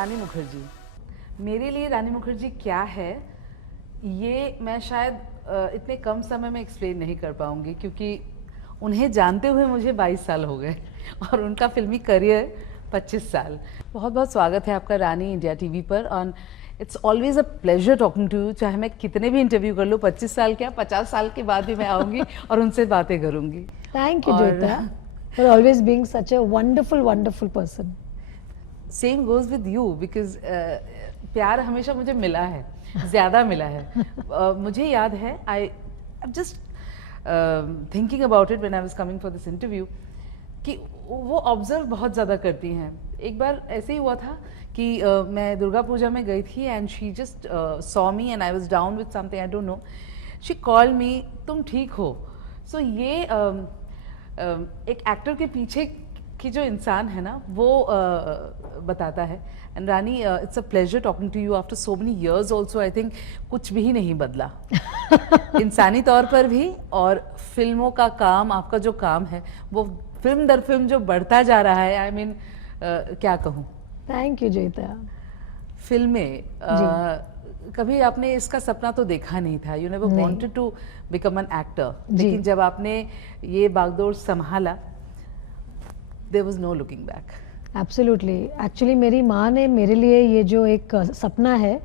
रानी मुखर्जी। मेरे लिए रानी मुखर्जी क्या है ये मैं शायद इतने कम समय में एक्सप्लेन नहीं कर पाऊंगी, क्योंकि उन्हें जानते हुए मुझे 22 साल हो गए और उनका फिल्मी करियर 25 साल। बहुत बहुत स्वागत है आपका रानी इंडिया टीवी पर। और it's always a pleasure talking to you. चाहे मैं कितने भी इंटरव्यू कर लूँ, 25 साल क्या 50 साल के बाद भी मैं आऊँगी और उनसे बातें करूँगी। Thank you, Joita, for always being such a wonderful, wonderful person. Same goes with you, because प्यार हमेशा मुझे मिला है, ज़्यादा मिला है। मुझे याद है, I just thinking about it when I was coming for this interview, कि वो ऑब्जर्व बहुत ज़्यादा करती हैं। एक बार ऐसे ही हुआ था कि मैं दुर्गा पूजा में गई थी and she just saw me and I was down with something, I don't know, she called me, तुम ठीक हो? सो ये एक एक्टर के पीछे कि जो इंसान है ना वो बताता है। And Rani, it's a pleasure talking to you after so many years also. I think कुछ भी नहीं बदला इंसानी तौर पर भी, और फिल्मों का काम, आपका जो काम है वो फिल्म दर फिल्म जो बढ़ता जा रहा है। आई मीन क्या कहूँ। Thank you, Joita. फिल्में कभी आपने इसका सपना तो देखा नहीं था, you never wanted to become an actor, लेकिन जब आपने ये बागडोर संभाला, there was no looking back. Absolutely. Actually, मेरी माँ ने मेरे लिए ये जो एक सपना है,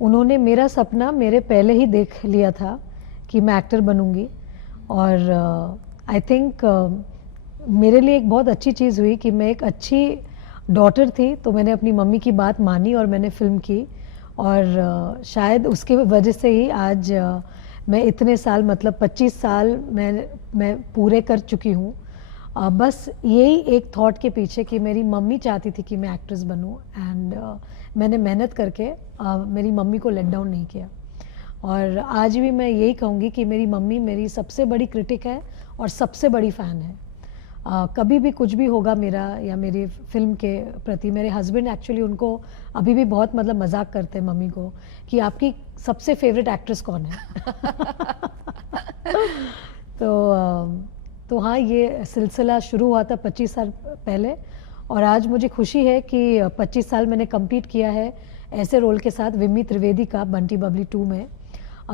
उन्होंने मेरा सपना मेरे पहले ही देख लिया था कि मैं एक्टर बनूंगी। और आई थिंक मेरे लिए एक बहुत अच्छी चीज़ हुई कि मैं एक अच्छी डॉटर थी, तो मैंने अपनी मम्मी की बात मानी और मैंने फिल्म की। और शायद उसके वजह से ही आज मैं इतने साल, मतलब 25 साल मैं पूरे कर चुकी हूँ। बस यही एक थॉट के पीछे कि मेरी मम्मी चाहती थी कि मैं एक्ट्रेस बनूं, एंड मैंने मेहनत करके मेरी मम्मी को लेट डाउन नहीं किया। और आज भी मैं यही कहूँगी कि मेरी मम्मी मेरी सबसे बड़ी क्रिटिक है और सबसे बड़ी फ़ैन है। कभी भी कुछ भी होगा मेरा या मेरी फिल्म के प्रति, मेरे हस्बैंड एक्चुअली उनको अभी भी बहुत मतलब मजाक करते हैं मम्मी को कि आपकी सबसे फेवरेट एक्ट्रेस कौन है तो हाँ, ये सिलसिला शुरू हुआ था 25 साल पहले, और आज मुझे खुशी है कि 25 साल मैंने कंप्लीट किया है ऐसे रोल के साथ, विम्मी त्रिवेदी का बंटी बबली 2 में,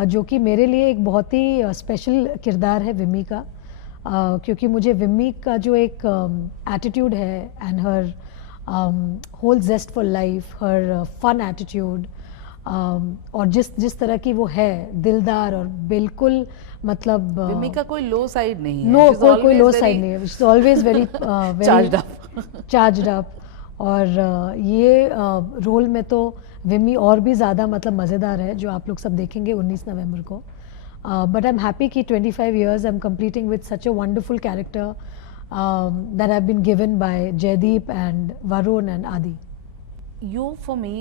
जो कि मेरे लिए एक बहुत ही स्पेशल किरदार है विम्मी का। क्योंकि मुझे विम्मी का जो एक एटीट्यूड है and her whole zest for life, her fun attitude, और जिस तरह की वो है, दिलदार और बिल्कुल मतलब विम्मी का कोई लो साइड नहीं है। नो, कोई लो साइड नहीं है। She is always very charged up. और ये रोल में तो विम्मी और भी ज़्यादा मतलब मज़ेदार है, जो आप लोग सब देखेंगे 19 नवंबर को। But I'm happy कि 25 years I'm completing with such a wonderful character that I've been given by Jaideep and Varun and Adi. You for me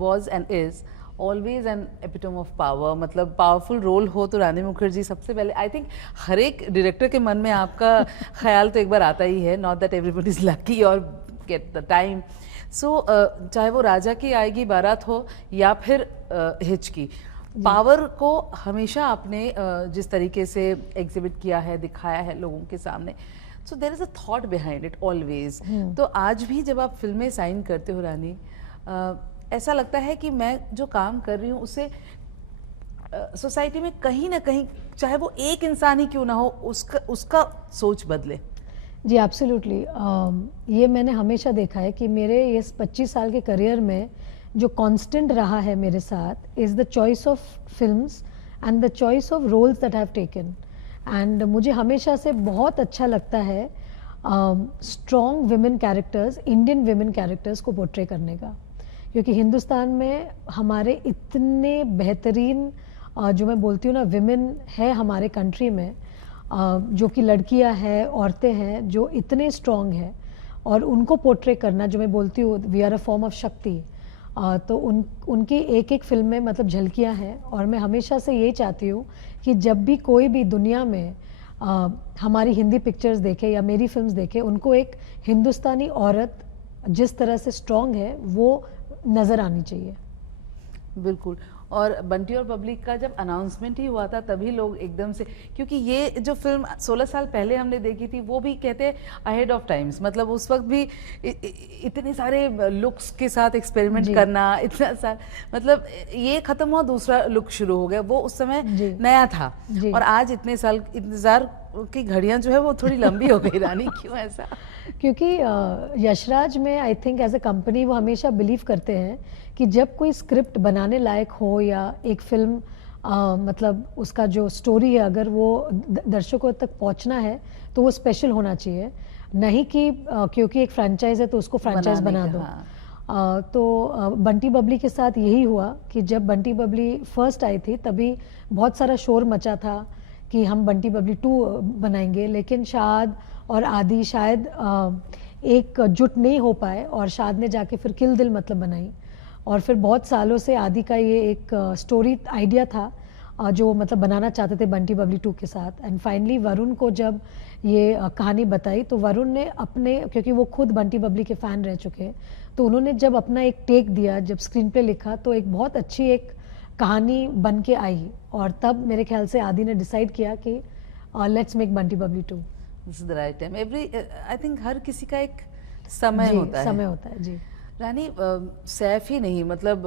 was and is always an epitome of power. मतलब powerful role हो तो रानी मुखर्जी सबसे पहले, आई think हर एक director के मन में आपका ख्याल तो एक बार आता ही है, not that everybody is lucky और गेट द टाइम। सो चाहे वो राजा की आएगी बारात हो या फिर हिच की, पावर को हमेशा आपने जिस तरीके से एग्जिबिट किया है, दिखाया है लोगों के सामने, so there is a thought behind it always. तो आज भी जब आप फिल्में साइन करते हो रानी, ऐसा लगता है कि मैं जो काम कर रही हूँ उससे सोसाइटी में कहीं ना कहीं, चाहे वो एक इंसान ही क्यों ना हो, उसका सोच बदले। जी एब्सोल्युटली। ये मैंने हमेशा देखा है कि मेरे इस 25 साल के करियर में जो कांस्टेंट रहा है मेरे साथ is the choice of films and the choice of roles that have taken. And मुझे हमेशा से बहुत अच्छा लगता है strong women characters, Indian women characters को पोर्ट्रे करने का, क्योंकि हिंदुस्तान में हमारे इतने बेहतरीन जो मैं बोलती हूँ ना विमेन है हमारे कंट्री में, जो कि लड़कियाँ हैं, औरतें हैं, जो इतने स्ट्रॉन्ग हैं, और उनको पोर्ट्रे करना, जो मैं बोलती हूँ we are a form of Shakti, तो उनकी एक एक फिल्म में मतलब झलकियाँ हैं। और मैं हमेशा से यही चाहती हूँ कि जब भी कोई भी दुनिया में हमारी हिंदी पिक्चर्स देखे या मेरी फिल्म्स देखे, उनको एक हिंदुस्तानी औरत जिस तरह से स्ट्रॉन्ग है वो नज़र आनी चाहिए। बिल्कुल। और बंटी और बबली का जब अनाउंसमेंट ही हुआ था तभी लोग एकदम से, क्योंकि ये जो फिल्म 16 साल पहले हमने देखी थी वो भी कहते हैं अहेड ऑफ टाइम्स, मतलब उस वक्त भी इतने सारे लुक्स के साथ एक्सपेरिमेंट जी। करना, इतना सारा, मतलब ये खत्म हुआ दूसरा लुक शुरू हो गया, वो उस समय जी। नया था। जी। और आज इतने साल इंतजार की घड़ियां जो है वो थोड़ी लंबी हो गई रानी, क्यों ऐसा? क्योंकि यशराज में I think as a company वो हमेशा बिलीव करते हैं कि जब कोई स्क्रिप्ट बनाने लायक हो या एक फिल्म मतलब उसका जो स्टोरी है अगर वो दर्शकों तक पहुंचना है तो वो स्पेशल होना चाहिए, नहीं कि क्योंकि एक फ्रेंचाइज है तो उसको फ्रेंचाइज बनाने बना का, दो। हाँ। तो बंटी बबली के साथ यही हुआ कि जब बंटी बबली फर्स्ट आई थी तभी बहुत सारा शोर मचा था कि हम बंटी बबली 2 बनाएंगे, लेकिन शाद और आदि शायद एक जुट नहीं हो पाए और शाद ने जाके फिर किल दिल मतलब बनाई। और फिर बहुत सालों से आदि का ये एक स्टोरी आइडिया था जो मतलब बनाना चाहते थे बंटी बबली 2 के साथ। एंड फाइनली वरुण को जब ये कहानी बताई तो वरुण ने अपने, क्योंकि वो खुद बंटी बबली के फ़ैन रह चुके हैं, तो उन्होंने जब अपना एक टेक दिया, जब स्क्रीन पे लिखा तो एक बहुत अच्छी एक कहानी बन के आई। और तब मेरे ख्याल से आदि ने डिसाइड किया कि let's make Bunty Babli 2। This is the right time. Every I think हर किसी का एक समय जी, होता है। समय होता है जी। रानी, सैफ ही नहीं, मतलब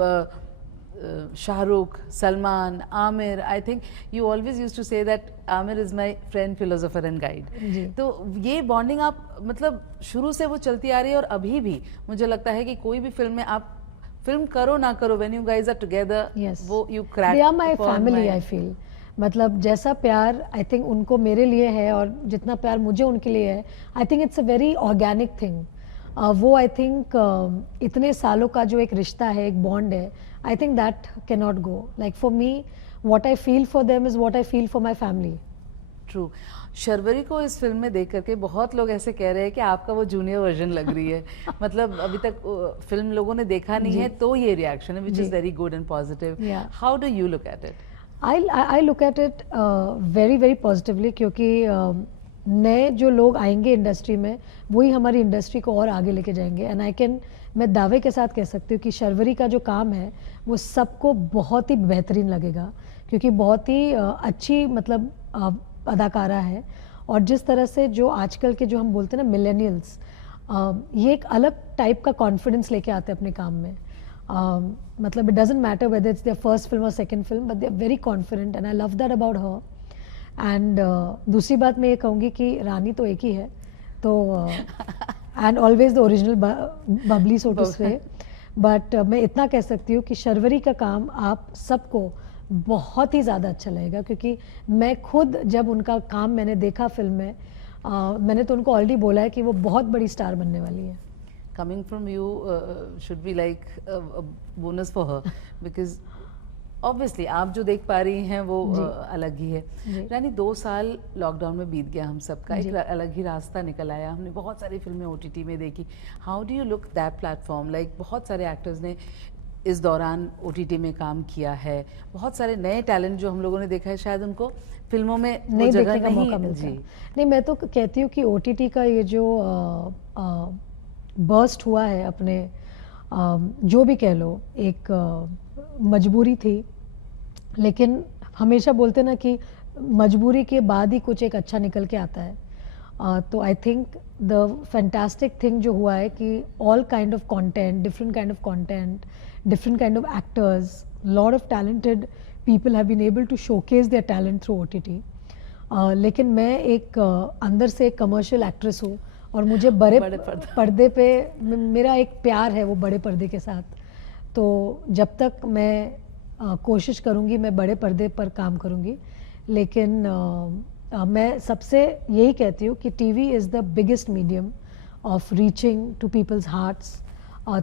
Shahrukh, Salman, Aamir, I think you always use to say that Aamir is my friend, philosopher and जी। गाइड। तो ये बॉन्डिंग आप मतलब शुरू से वो चलती आ रही है और अभी भी मुझे लगता है कि कोई भी फिल्म में आप फिल्म करो ना करो, when you guys are together, Yes. वो you crack they are my family I feel. मतलब जैसा प्यार आई थिंक उनको मेरे लिए है और जितना प्यार मुझे उनके लिए है, I think it's a very organic thing. वो आई थिंक इतने सालों का जो एक रिश्ता है, एक बॉन्ड है, I think that can not go. Like for me what I feel for them is what I feel for my family. True. Sharvari को इस फिल्म में देख करके बहुत लोग ऐसे कह रहे हैं कि आपका वो जूनियर वर्जन लग रही है। मतलब अभी तक फिल्म लोगों ने देखा नहीं है तो ये रिएक्शन है, which is very good and positive. Yeah. How do you look at it? I look at it very very positively, क्योंकि नए जो लोग आएंगे इंडस्ट्री में वही हमारी इंडस्ट्री को और आगे लेके जाएंगे। एंड मैं दावे के साथ कह सकती हूँ कि शर्वरी का जो काम है वो सबको बहुत ही बेहतरीन लगेगा, क्योंकि बहुत ही अच्छी मतलब अदाकारा है। और जिस तरह से जो आजकल के जो हम बोलते हैं ना मिलेनियल्स, ये एक अलग टाइप का कॉन्फिडेंस लेके आते हैं अपने काम में। मतलब it doesn't matter whether it's their first film और second film, but they are very confident and I love that about her. And दूसरी बात मैं ये कहूँगी कि रानी तो एक ही है, तो and always the original Babli so to say. But मैं इतना कह सकती हूँ कि शर्वरी का काम आप सबको बहुत ही ज़्यादा अच्छा लगेगा, क्योंकि मैं खुद जब उनका काम मैंने देखा फिल्म में, मैंने तो उनको ऑलरेडी बोला है कि वो बहुत बड़ी स्टार बनने वाली है। Coming from you should be like a bonus for her because obviously आप जो देख पा रही हैं वो अलग ही है। रानी, 2 साल लॉकडाउन में बीत गया हम सबका, एक अलग ही रास्ता निकल आया, हमने बहुत सारी फिल्में OTT में देखी। How do you look that platform? Like बहुत सारे एक्टर्स ने इस दौरान OTT में काम किया है, बहुत सारे नए टैलेंट जो हम लोगों ने देखा है शायद उनको फिल्मों में नहीं जगह देखने का मौका मिलता। नहीं, मैं तो कहती हूँ कि OTT का ये जो बर्स्ट हुआ है अपने जो भी कह लो, एक मजबूरी थी, लेकिन हमेशा बोलते ना कि मजबूरी के बाद ही कुछ एक अच्छा निकल के आता है। तो I think the fantastic thing जो हुआ है कि all kind of content, different kind of content, different kind of actors, lot of talented people have been able to showcase their talent through OTT. लेकिन मैं एक अंदर से एक कमर्शियल एक्ट्रेस हूँ और मुझे बड़े पर्दे पे मेरा एक प्यार है वो बड़े पर्दे के साथ। तो जब तक मैं कोशिश करूँगी मैं बड़े पर्दे पर काम करूँगी, लेकिन मैं सबसे यही कहती हूँ कि TV is the biggest medium of reaching to people's hearts.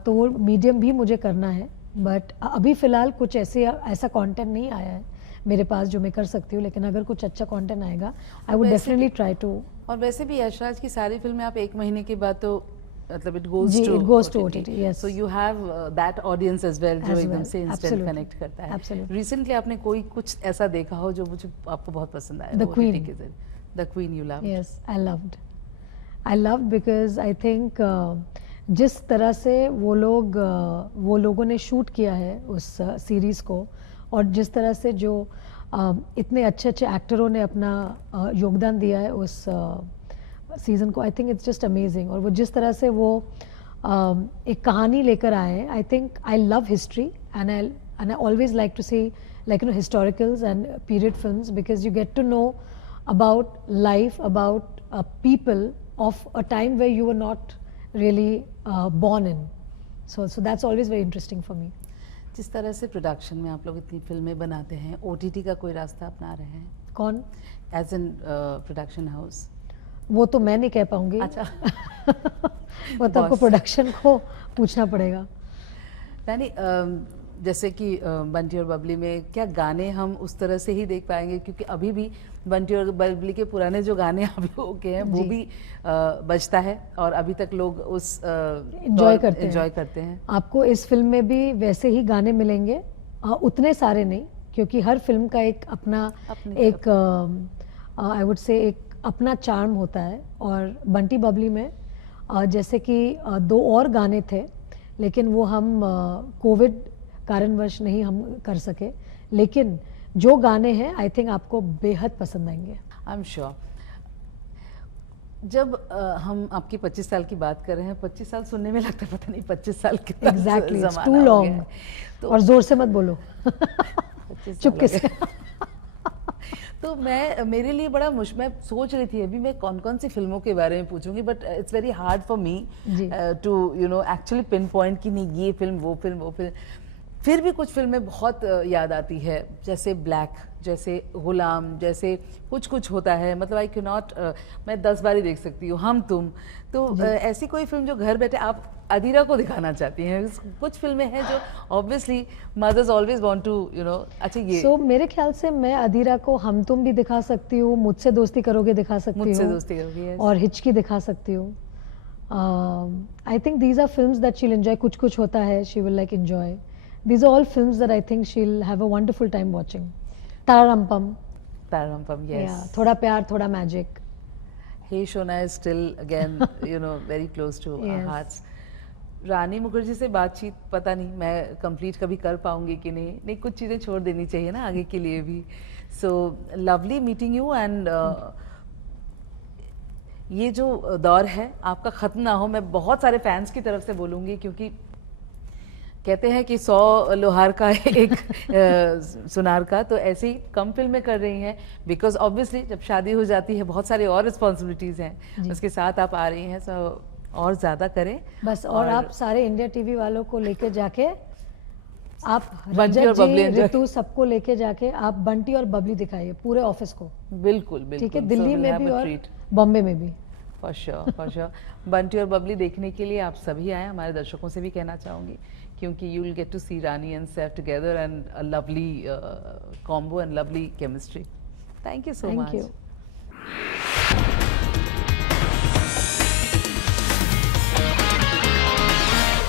तो वो मीडियम भी मुझे करना है, बट अभी फ़िलहाल कुछ ऐसा कंटेंट नहीं आया है मेरे पास जो मैं कर सकती हूँ, लेकिन अगर कुछ अच्छा कंटेंट आएगा I would definitely try to. और वैसे भी यशराज की सारी फिल्में आप 1 महीने के बाद तो मतलब it goes to OTT, yes. So you have that audience as well जो एकदम से इंस्टेंट कनेक्ट करता है। रिसेंटली आपने कोई कुछ ऐसा देखा हो जो मुझे आपको बहुत पसंद आया? The queen. The queen you loved? Yes, I loved because I think जिस तरह से वो लोगों ने शूट किया है उस सीरीज़ को, और जिस तरह से जो इतने अच्छे अच्छे एक्टरों ने अपना योगदान दिया है उस सीज़न को, I think it's just amazing. और वो जिस तरह से वो एक कहानी लेकर आए हैं, I think I love history and I always like to see like historicals and period films, because you get to know about life, about people of a time where you were not really born in. So that's always very interesting for me. जिस तरह से production में आप लोग इतनी फिल्में बनाते हैं, OTT का कोई रास्ता अपना रहे हैं? कौन? As an production house? वो तो मैं नहीं कह पाऊंगी। अच्छा। वो तो आपको प्रोडक्शन को पूछना पड़ेगा। यानी जैसे कि बंटी और बबली में क्या गाने हम उस तरह से ही देख पाएंगे, क्योंकि अभी भी बंटी और बबली के पुराने जो गाने अभी होके हैं वो भी बजता है और अभी तक लोग उस एंजॉय करते हैं। आपको इस फिल्म में भी वैसे ही गाने मिलेंगे, उतने सारे नहीं, क्योंकि हर फिल्म का एक अपना एक आई वुड से एक अपना चार्म होता है। और बंटी बबली में जैसे कि 2 और गाने थे, लेकिन वो हम कोविड कारणवश नहीं हम कर सके, लेकिन जो गाने हैं आई थिंक आपको बेहद पसंद आएंगे। I am sure. जब हम आपकी 25 साल की बात कर रहे हैं, 25 साल सुनने में लगता है पता नहीं 25 साल के एग्जैक्टली, इट्स टू लॉन्ग। तो और जोर से मत बोलो। चुपके से। तो मेरे लिए बड़ा मैं सोच रही थी अभी मैं कौन कौन सी फिल्मों के बारे में पूछूंगी, but it's very hard for me to actually pinpoint कि नहीं ये फिल्म वो फिल्म। फिर भी कुछ फिल्में बहुत याद आती है, जैसे ब्लैक, जैसे गुलाम, जैसे कुछ होता है, मतलब आई कैन नॉट, मैं 10 बार ही देख सकती हूँ, हम तुम। तो ऐसी कोई फिल्म जो घर बैठे आप अधीरा को दिखाना चाहती हैं? कुछ फिल्में हैं जो obviously mothers always want to अच्छा ये मेरे ख्याल से मैं अधीरा को हम तुम भी दिखा सकती हूँ, मुझसे दोस्ती करोगे दिखा सकती हूँ, मुझसे दोस्ती करोगे, और हिचकी दिखा सकती हूँ। I think these are films that she will enjoy. कुछ होता है she will like enjoy. These are all films that I think she'll have a wonderful time watching. Tararampam, yes. Yeah, thoda pyar, thoda magic. Hey Shona is still again, very close to our hearts. रानी मुखर्जी से बातचीत पता नहीं मैं complete कभी कर पाऊंगी कि नहीं, कुछ चीज़ें छोड़ देनी चाहिए ना आगे के लिए भी। So lovely meeting you and ये जो दौर है आपका ख़त्म ना हो, मैं बहुत सारे फैंस की तरफ से बोलूँगी, क्योंकि कहते हैं कि 100 लोहार का एक सुनार का, तो ऐसे ही कम फिल्में कर रही हैं, बिकॉज ऑब्वियसली जब शादी हो जाती है बहुत सारी और रिस्पॉन्सिबिलिटीज़ हैं, उसके साथ आप आ रही हैं, सो और ज़्यादा करें बस। और आप सारे इंडिया टीवी वालों को लेके जाके, आप बंटी और बबली, ऋतु, सबको लेके जाके आप बंटी और बबली दिखाइए पूरे ऑफिस को। बिल्कुल, ठीक है, दिल्ली में भी और बॉम्बे में भी। For sure. बंटी और बबली देखने के लिए आप सभी आए, हमारे दर्शकों से भी कहना चाहूँगी, क्योंकि you will get to see Rani and Saif together and a lovely combo and lovely chemistry. Thank you so much. Thank you.